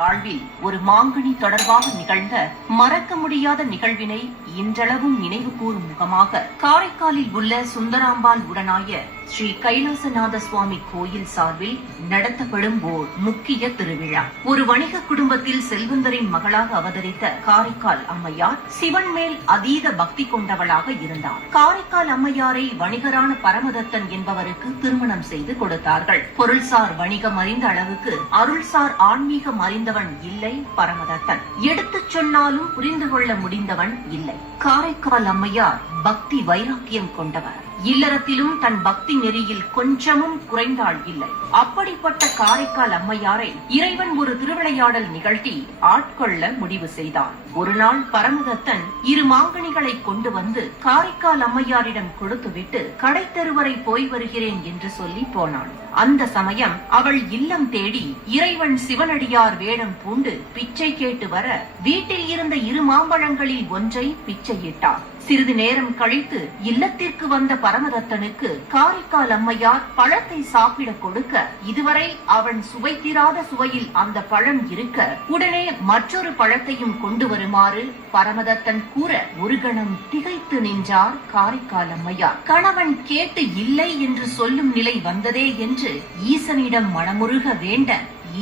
வாழ்வில் ஒரு மாங்கனி தொடர்பாக நிகழ்ந்த மறக்க முடியாத நிகழ்வினை இன்றளவும் நினைவு கூறும் முகமாக காரைக்காலில் உள்ள சுந்தராம்பாள் உடனாய ஸ்ரீ கைலாசநாத சுவாமி கோயில் சார்பில் நடத்தப்படும் ஓர் முக்கிய திருவிழா. ஒரு வணிக குடும்பத்தில் செல்வந்தரின் மகளாக அவதரித்த காரைக்கால் அம்மையார் சிவன் மேல் அதீத பக்தி கொண்டவளாக இருந்தார். காரைக்கால் அம்மையாரை வணிகரான பரமதத்தன் என்பவருக்கு திருமணம் செய்து கொடுத்தார்கள். பொருள்சார் வணிகம் அறிந்த அளவுக்கு அருள்சார் ஆன்மீகம் அறிந்தவன் இல்லை பரமதத்தன். எடுத்துச் சொன்னாலும் புரிந்து கொள்ள முடிந்தவன் இல்லை. காரைக்கால் அம்மையார் பக்தி வைராக்கியம் கொண்டவர். இல்லறத்திலும் தன் பக்தி நெறியில் கொஞ்சமும் குறைந்தாள் இல்லை. அப்படிப்பட்ட காரைக்கால் அம்மையாரை இறைவன் ஒரு திருவிளையாடல் நிகழ்த்தி ஆட்கொள்ள முடிவு செய்தார். ஒரு நாள் பரமதத்தன் இரு மாங்கனிகளை கொண்டு வந்து காரைக்கால் அம்மையாரிடம் கொடுத்துவிட்டு கடை தெருவரை போய் வருகிறேன் என்று சொல்லி போனான். அந்த சமயம் அவள் இல்லம் தேடி இறைவன் சிவனடியார் வேடம் பூண்டு பிச்சை கேட்டு வர வீட்டில் இருந்த இரு மாம்பழங்களில் ஒன்றை பிச்சையிட்டார். சிறிது நேரம் கழித்து இல்லத்திற்கு வந்த பரமதத்தனுக்கு காரைக்கால் அம்மையார் பழத்தை சாப்பிட கொடுக்க இதுவரை அவன் சுவைத்திராத சுவையில் அந்த பழம் இருக்க உடனே மற்றொரு பழத்தையும் கொண்டு வருமாறு பரமதத்தன் கூற ஒரு கணம் திகைத்து நின்றார் காரைக்கால் அம்மையார். கணவன் கேட்டு இல்லை என்று சொல்லும் நிலை வந்ததே என்று ஈசனிடம் மனமுருக வேண்ட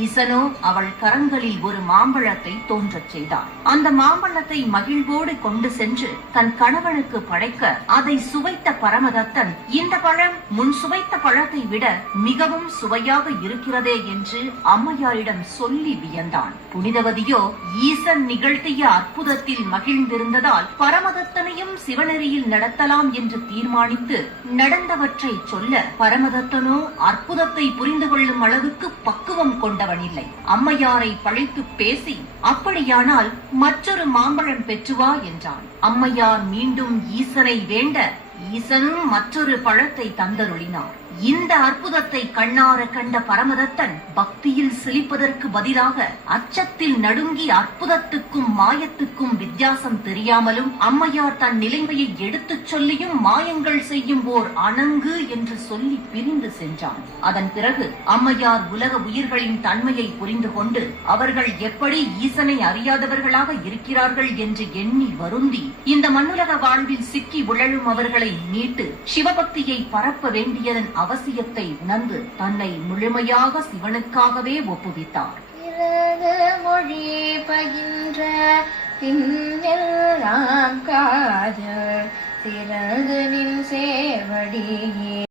ஈசனோ அவள் கரங்களில் ஒரு மாம்பழத்தை தோன்றச் செய்தார். அந்த மாம்பழத்தை மகிழ்வோடு கொண்டு சென்று தன் கணவனுக்கு படைக்க அதை சுவைத்த பரமதத்தன் இந்த பழம் முன் சுவைத்த பழத்தை விட மிகவும் சுவையாக இருக்கிறதே என்று அம்மையாரிடம் சொல்லி வியந்தான். புனிதவதியோ ஈசன் நிகழ்த்திய அற்புதத்தில் மகிழ்ந்திருந்ததால் பரமதத்தனையும் சிவநெறியில் நடத்தலாம் என்று தீர்மானித்து நடந்தவற்றை சொல்ல பரமதத்தனோ அற்புதத்தை புரிந்து கொள்ளும் அளவுக்கு பக்குவம் கொண்டவனில்லை. அம்மையாரை பழித்து பேசி அப்படியானால் மற்றொரு மாம்பழம் பெற்றுவா என்றான். அம்மையார் மீண்டும் ஈசனை வேண்ட ஈசனும் மற்றொரு பழத்தை தந்தருளினார். இந்த அற்புதத்தை கண்ணார கண்ட பரமதத்தன் பக்தியில் சிலிப்பதற்கு பதிலாக அச்சத்தில் நடுங்கி அற்புதத்துக்கும் மாயத்துக்கும் வித்தியாசம் தெரியாமலும் அம்மையார் தன் நிலைமையை எடுத்துச் சொல்லியும் மாயங்கள் செய்யும் ஓர் அணங்கு என்று சொல்லி பிரிந்து சென்றான். அதன் பிறகு அம்மையார் உலக உயிர்களின் தன்மையை புரிந்து கொண்டு அவர்கள் எப்படி ஈசனை அறியாதவர்களாக இருக்கிறார்கள் என்று எண்ணி வருந்தி இந்த மண்ணுலக வாழ்வில் சிக்கி உழலும் அவர்களை மீட்டு சிவபக்தியை பரப்ப வேண்டியதன் அவசியத்தை உணர்ந்து தன்னை முழுமையாக சிவனுக்காகவே ஒப்புவித்தார். மொழி பகின்ற பின்னெல்லாம் காதல் சிறகு நின் சேவடியே